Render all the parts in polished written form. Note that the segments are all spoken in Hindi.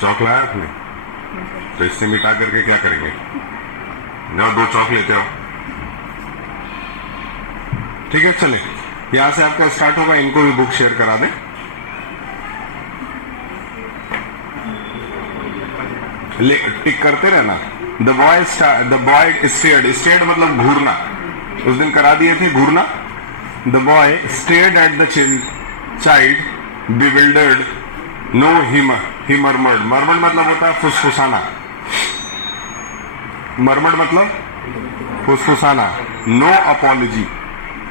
चौक लाया आपने? तो इससे मिटा करके क्या करेंगे? जाओ 2 चौक लेते हो। ठीक है, चले यहां से आपका स्टार्ट होगा। इनको भी बुक शेयर करा दें। टिक करते रहना। द बॉय स्टेयर्ड मतलब घूरना, उस दिन करा दिए थे घूरना। The boy stared at the child bewildered no he murmured. Murmured मतलब होता है फुसफुसाना। मर्मर्ड मतलब फुसफुसाना। No apology,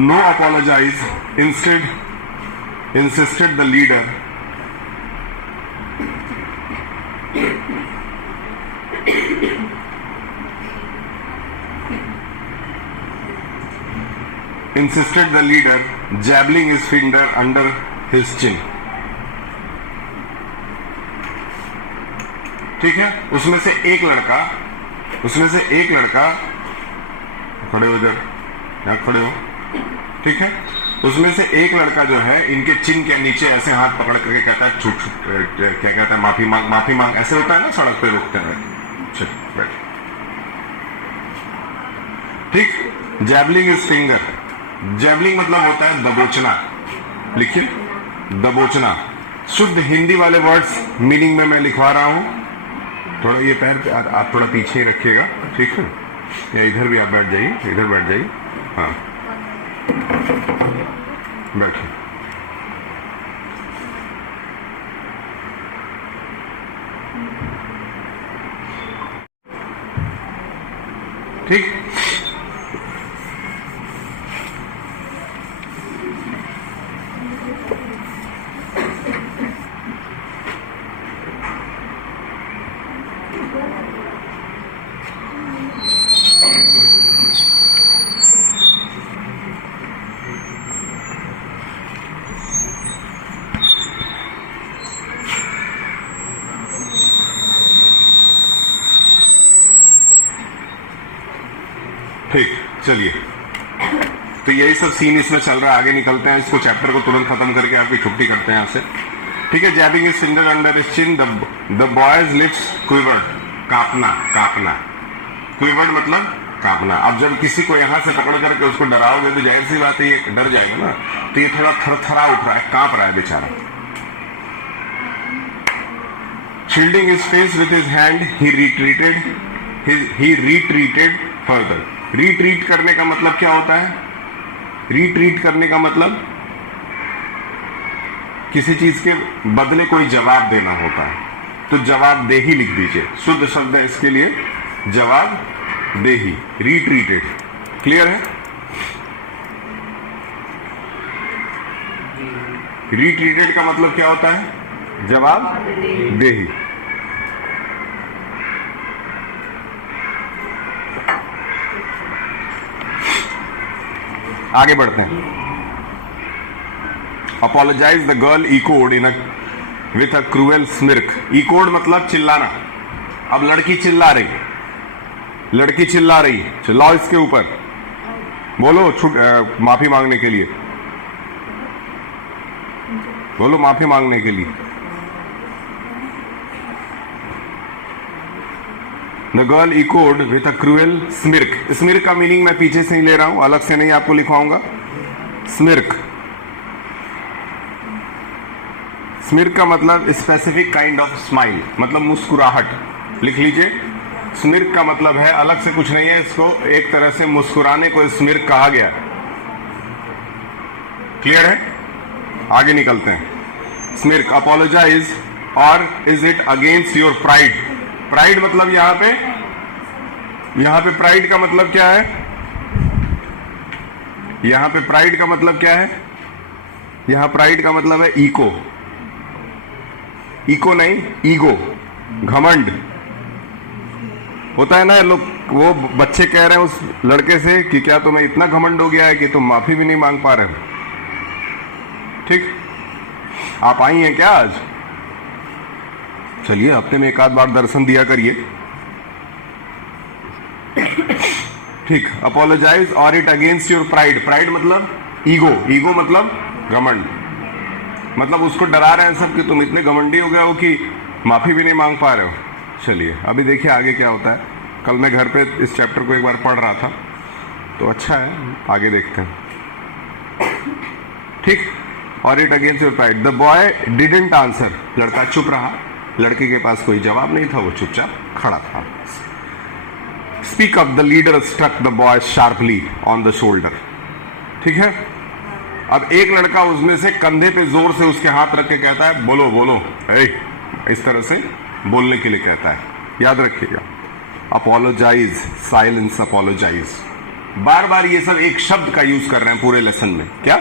no apologise, insisted the leader. Insisted the leader, jabbing his finger under his chin. ठीक है, उसमें से एक लड़का खड़े हो इधर, यहाँ खड़े हो। ठीक है, उसमें से एक लड़का जो है इनके चिन के नीचे ऐसे हाथ पकड़ करके कहता है छूट, क्या कहता है, माफी मांग। ऐसे होता है ना सड़क पे रोकते हैं। चल बैठ। ठीक, जैबलिंग इज फिंगर। जैबलिंग मतलब होता है दबोचना। लिखिए, दबोचना। शुद्ध हिंदी वाले वर्ड्स मीनिंग में मैं लिखवा रहा हूं। थोड़ा ये पैर पे आप थोड़ा पीछे ही रखिएगा, ठीक है? या इधर भी आप बैठ जाइए, इधर बैठ जाइए। हाँ, बैठिए। ठीक, ठीक, चलिए। तो यही सब सीन इसमें चल रहा है। आगे निकलते हैं, इसको चैप्टर को तुरंत खत्म करके आपकी छुट्टी करते हैं यहाँ से। ठीक है, jabbing his finger under his chin, the boy's lips quivered. कांपना, क्विवर्ड मतलब कांपना। अब जब किसी को यहां से पकड़ करके उसको डराओगे तो जाहिर सी बात है ये डर जाएगा ना। तो ये थोड़ा थरथरा उठ रहा है, कांप रहा है बेचारा। Shielding his face with his hand he retreated further. Retreat करने का मतलब क्या होता है? रिट्रीट करने का मतलब किसी चीज के बदले कोई जवाब देना होता है। तो जवाबदेही लिख दीजिए। शुद्ध शब्द है इसके लिए जवाबदेही, रिट्रीटेड। क्लियर है? रिट्रीटेड का मतलब क्या होता है? जवाबदेही। आगे बढ़ते हैं। Apologise the girl echoed with a cruel smirk. Echoed मतलब चिल्लाना। अब लड़की चिल्ला रही, चिल्लाओ इसके ऊपर, बोलो माफी मांगने के लिए, बोलो माफी मांगने के लिए। The girl echoed with a cruel smirk. Smirk का मीनिंग मैं पीछे से ही ले रहा हूं, अलग से नहीं आपको लिखवाऊंगा। स्मिर्क, स्मिर्क का मतलब स्पेसिफिक काइंड ऑफ स्माइल, मतलब मुस्कुराहट। लिख लीजिए, स्मिर्क का मतलब है, अलग से कुछ नहीं है, इसको एक तरह से मुस्कुराने को स्मिर्क कहा गया। क्लियर है? आगे निकलते हैं। स्मिर्क, अपोलोजाइज और is it against your pride. Pride मतलब यहां पे प्राइड का मतलब क्या है? यहां पे प्राइड का मतलब क्या है? यहां प्राइड का मतलब है ईको। ईको नहीं, ईगो, घमंड होता है ना। लोग, वो बच्चे कह रहे हैं उस लड़के से कि क्या तुम्हें इतना घमंड हो गया है कि तुम माफी भी नहीं मांग पा रहे हो। ठीक, आप आई हैं क्या आज? चलिए, हफ्ते में एक आध बार दर्शन दिया करिए। ठीक, अपोलोजाइज और it against your pride. Pride मतलब ईगो, ईगो मतलब घमंड। मतलब उसको डरा रहे हैं सब कि तुम इतने घमंडी हो गए हो कि माफी भी नहीं मांग पा रहे हो? चलिए अभी देखिए आगे क्या होता है। कल मैं घर पे इस चैप्टर को एक बार पढ़ रहा था, तो अच्छा है, आगे देखते हैं। ठीक। और इट अगेन से replied, the boy didn't answer. लड़का चुप रहा, लड़के के पास कोई जवाब नहीं था, वो चुपचाप खड़ा था। Speak up, the leader struck the boy sharply on the shoulder. ठीक है। अब एक लड़का उसमें से कंधे पे जोर से उसके हाथ रख के कहता है, बोलो बोलो। इस तरह से बोलने के लिए कहता है, याद रखिएगा। Apologise, silence, apologise. बार बार ये सब एक शब्द का यूज कर रहे हैं पूरे लेसन में। क्या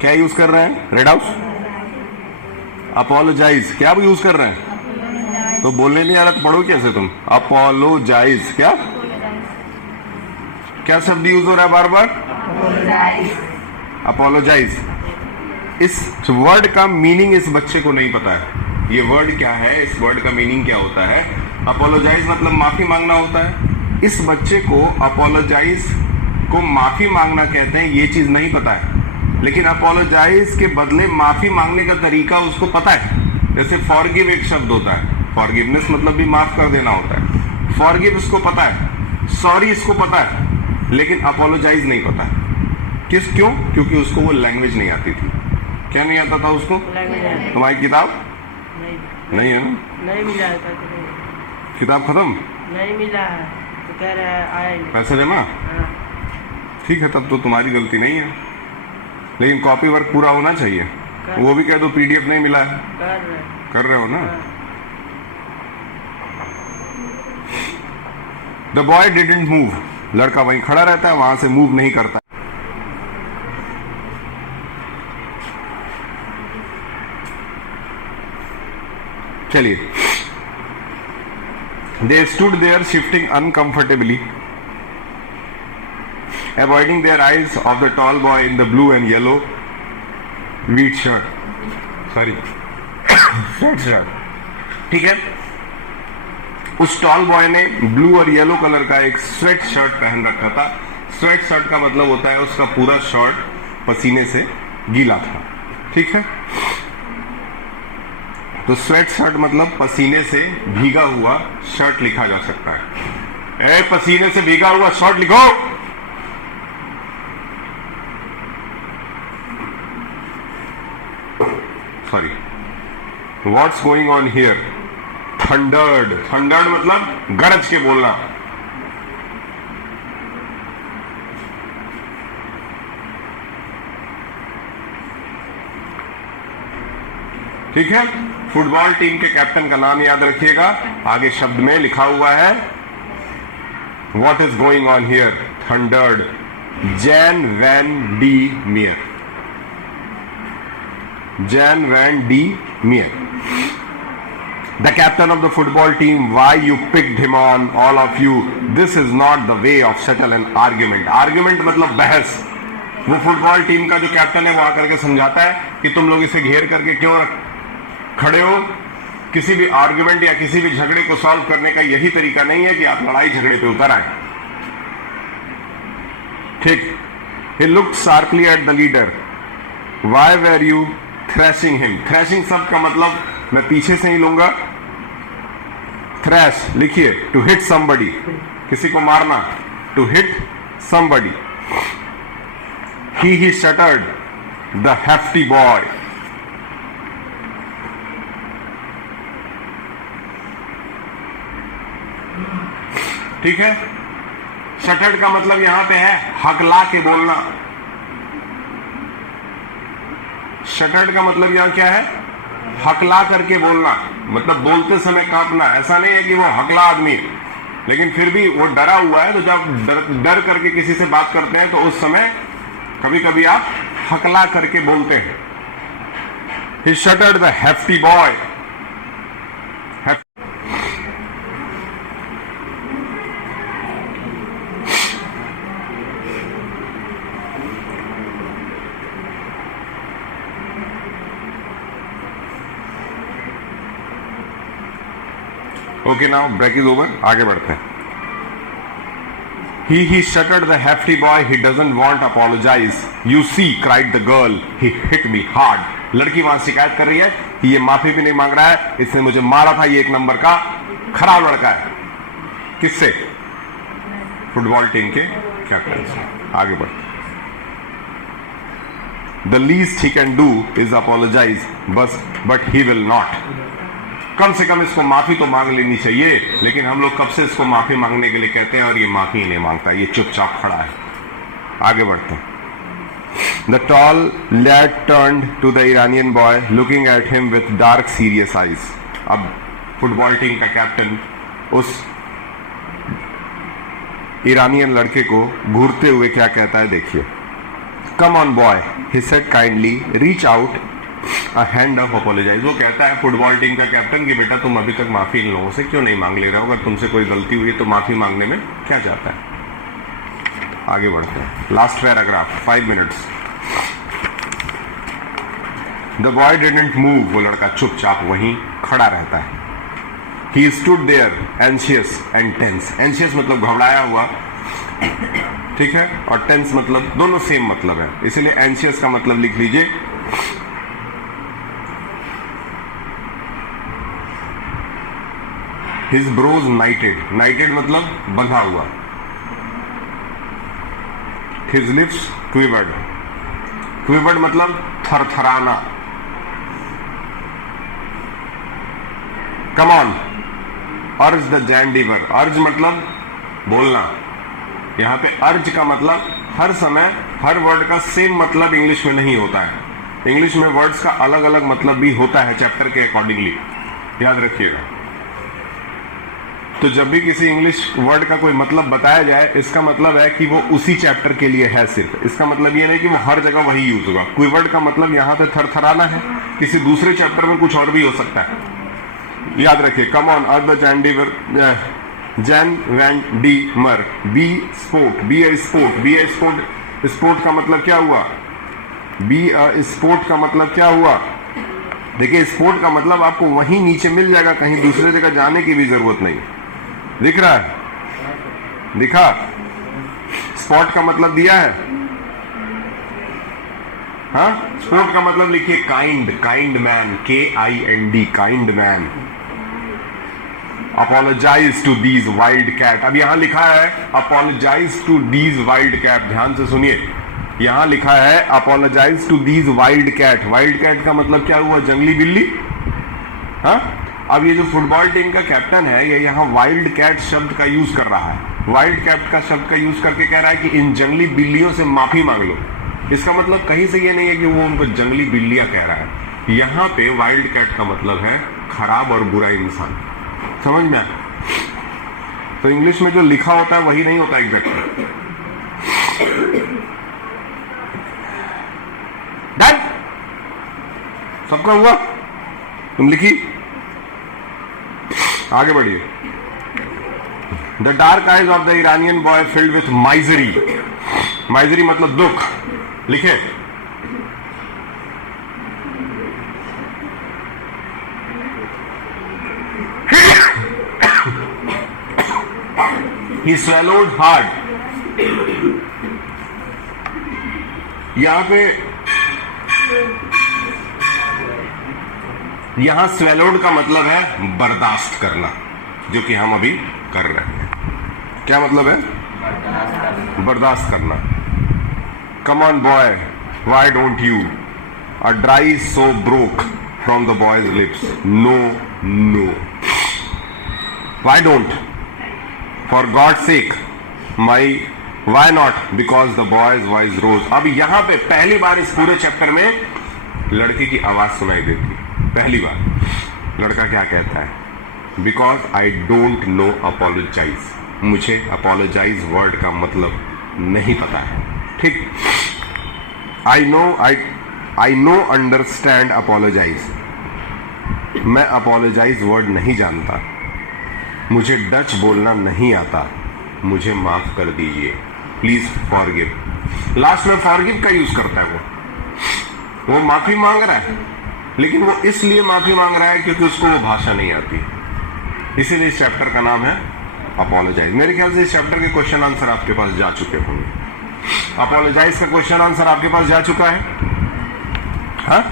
क्या यूज कर रहे हैं? Red house, apologise. क्या यूज कर रहे हैं? तो बोलने नहीं आ रहा तो पढ़ो कैसे तुम? अपोलोजाइज। क्या क्या शब्द यूज हो रहा है बार बार? अपोलोजाइज। इस वर्ड का मीनिंग इस बच्चे को नहीं पता है। ये वर्ड क्या है, इस वर्ड का मीनिंग क्या होता है? अपोलोजाइज मतलब माफी मांगना होता है। इस बच्चे को अपोलोजाइज को माफी मांगना कहते हैं, ये चीज नहीं पता है। लेकिन अपोलोजाइज के बदले माफी मांगने का तरीका उसको पता है। जैसे फॉरगिव एक शब्द होता है, फॉरगिवनेस मतलब भी माफ कर देना होता है। फॉरगिव इसको पता है, सॉरी इसको पता है, लेकिन अपोलोजाइज नहीं पता है। क्यों? क्योंकि उसको वो लैंग्वेज नहीं आती थी। क्या नहीं आता था उसको? तुम्हारी किताब नहीं है ना? नहीं मिला था। किताब खत्म नहीं मिला है तो कह रहा है आया नहीं। पैसे देना। ठीक है, तब तो तुम्हारी गलती नहीं है, लेकिन कॉपी वर्क पूरा होना चाहिए। वो भी कह दो पीडीएफ नहीं मिला है। कर रहे हो ना? The boy didn't move. लड़का वहीं खड़ा रहता है, वहां से मूव नहीं करता। चलिए, they stood there shifting uncomfortably, avoiding their eyes of the tall boy in the blue and yellow sweat shirt. ठीक है। उस टॉल बॉय ने ब्लू और येलो कलर का एक स्वेट शर्ट पहन रखा था। स्वेट शर्ट का मतलब होता है उसका पूरा शर्ट पसीने से गीला था। ठीक है। तो स्वेट शर्ट मतलब पसीने से भीगा हुआ शर्ट लिखा जा सकता है। पसीने से भीगा हुआ शर्ट लिखो। Sorry, what's going on here? Thundered. Thundered मतलब गरज के बोलना। ठीक है। फुटबॉल टीम के कैप्टन का नाम याद रखिएगा, आगे शब्द में लिखा हुआ है। What is going on here? Thundered Jan Van de Meer. Jan Van D. Meer, the captain of the football team. Why you picked him on, all of you? This is not the way of settle an argument. Argument मतलब बहस। वो फुटबॉल टीम का जो कैप्टन है वो आकर के समझाता है कि तुम लोग इसे घेर करके क्यों खड़े हो। किसी भी आर्ग्यूमेंट या किसी भी झगड़े को सॉल्व करने का यही तरीका नहीं है कि आप लड़ाई झगड़े पे उतर आए। ठीक। He looked sharply at the leader. Why were you thrashing him? thrashing शब्द का मतलब मैं पीछे से ही लूंगा। thrash लिखिए, to hit somebody, किसी को मारना। to hit somebody. He shuttered the hefty boy. ठीक है। शटर्ड का मतलब यहां पे है हकला के बोलना। शटर्ड का मतलब यहां क्या है? हकला करके बोलना, मतलब बोलते समय कांपना। ऐसा नहीं है कि वो हकला आदमी, लेकिन फिर भी वो डरा हुआ है। तो जब डर करके किसी से बात करते हैं तो उस समय कभी कभी आप हकला करके बोलते हैं। He shuttered the hefty boy. Okay, now break is over, आगे बढ़ते हैं। He shuttered the hefty boy. He doesn't want apologize. You see, cried the girl. He hit me hard. लड़की वहां शिकायत कर रही है कि ये माफी भी नहीं मांग रहा है, इसने मुझे मारा था, ये एक नंबर का खराब लड़का है। किससे? फुटबॉल टीम के कैप्टन से। आगे बढ़। The least he can do is apologise but he will not. कम से कम इसको माफी तो मांग लेनी चाहिए, लेकिन हम लोग कब से इसको माफी मांगने के लिए कहते हैं और ये माफी ही नहीं मांगता, ये चुपचाप खड़ा है। आगे बढ़ते हैं। The tall lad turned to the Iranian boy, looking at him with dark, serious eyes. अब फुटबॉल टीम का कैप्टन उस ईरानियन लड़के को घूरते हुए क्या कहता है, देखिए। Come on boy, he said kindly, reach out a hand of apologize. वो कहता है फुटबॉल टीम का कैप्टन कि बेटा तुम अभी तक माफी इन लोगों से क्यों नहीं मांग ले रहे हो? अगर तुमसे कोई गलती हुई है तो माफी मांगने में क्या जाता है। आगे बढ़ते हैं। Last paragraph, 5 minutes. The boy didn't move. वो लड़का चुपचाप वहीं खड़ा रहता है। He stood there anxious and tense. Anxious मतलब घबराया हुआ, ठीक है, और टेंस मतलब दोनों सेम मतलब है, इसलिए एंशियस का मतलब लिख लीजिए हिज ब्रोज नाइटेड। नाइटेड मतलब बंधा हुआ। His lips quivered. Quivered मतलब थरथराना। Come on, urge the Jandiver. Urge मतलब बोलना। यहाँ पे urge का मतलब हर समय हर वर्ड का सेम मतलब इंग्लिश में नहीं होता है। इंग्लिश में वर्ड्स का अलग अलग मतलब भी होता है चैप्टर के अकॉर्डिंगली, याद रखिएगा। तो जब भी किसी इंग्लिश वर्ड का कोई मतलब बताया जाए, इसका मतलब है कि वो उसी चैप्टर के लिए है सिर्फ। इसका मतलब ये नहीं कि वो हर जगह वही यूज होगा। क्विवर्ड का मतलब यहाँ पे थरथराना है, किसी दूसरे चैप्टर में कुछ और भी हो सकता है, याद रखिए। कम ऑन अर्द जैंडीवर जैन वैन डी मर B sport B a sport B a sport. Sport का मतलब क्या हुआ? बी स्पोर्ट का मतलब क्या हुआ? देखिए स्पोर्ट का मतलब आपको वहीं नीचे मिल जाएगा, कहीं दूसरे जगह जाने की भी जरूरत नहीं। दिख रहा है? दिखा? स्पॉट का मतलब दिया है? हाँ, स्पोर्ट का मतलब लिखिए kind. Kind man, KIND, kind man. Apologise to these wild cat. अब यहां लिखा है apologise to these wild cat. ध्यान से सुनिए, यहां लिखा है apologise to these wild cat. Wild cat का मतलब क्या हुआ? जंगली बिल्ली। हाँ, अब ये जो फुटबॉल टीम का कैप्टन है, ये यहाँ वाइल्ड कैट शब्द का यूज कर रहा है। वाइल्ड कैट का शब्द का यूज करके कह रहा है कि इन जंगली बिल्लियों से माफी मांग लो। इसका मतलब कहीं से ये नहीं है कि वो उनको जंगली बिल्लियां कह रहा है। यहाँ पे वाइल्ड कैट का मतलब है खराब और बुरा इंसान। समझ में आया? तो इंग्लिश में जो लिखा होता है वही नहीं होता एग्जैक्टली। डन? सबका हुआ? तुम लिखी? आगे बढ़िए। The dark eyes of the Iranian boy filled with misery. Misery मतलब दुख। लिखे। He swallowed hard. यहां swallowed का मतलब है बर्दाश्त करना, जो कि हम अभी कर रहे हैं। क्या मतलब है? बर्दाश्त करना। Come on boy, why don't you? A dry sob broke from the boy's lips. No, no. Why don't? For God's sake, why not? Because the boy's voice rose. अब यहाँ पे पहली बार इस पूरे चैप्टर में लड़के की आवाज सुनाई देती है। पहली बार लड़का क्या कहता है? Because I don't know apologize. मुझे apologize वर्ड का मतलब नहीं पता है। ठीक? I know understand apologize. मैं apologize वर्ड नहीं जानता। मुझे डच बोलना नहीं आता। मुझे माफ कर दीजिए। Please forgive. लास्ट में फॉरगिव का यूज करता है वो माफी मांग रहा है, लेकिन वो इसलिए माफी मांग रहा है क्योंकि उसको वो भाषा नहीं आती। इसीलिए इस चैप्टर का नाम है अपोलोजाइज। मेरे ख्याल से इस चैप्टर के क्वेश्चन आंसर आपके पास जा चुके होंगे। अपोलोजाइज का क्वेश्चन आंसर आपके पास जा चुका है? हाँ,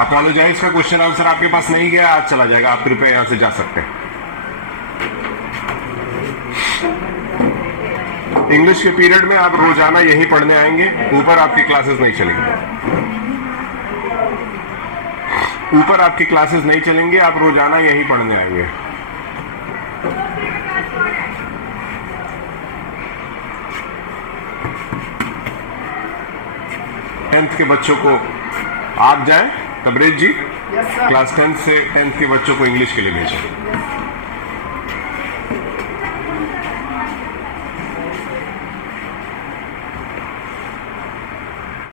अपोलोजाइज का क्वेश्चन आंसर आपके पास नहीं गया, आज चला जाएगा, आप कृपया यहां से जा सकते हैं। इंग्लिश के पीरियड में आप रोजाना यही पढ़ने आएंगे, ऊपर आपकी क्लासेस नहीं चलेंगी, ऊपर आपकी क्लासेस नहीं चलेंगे, आप रोजाना यही पढ़ने आएंगे। टेंथ के बच्चों को आप जाएं, तबरेज जी क्लास 10 से 10th के बच्चों को इंग्लिश के लिए भेजें।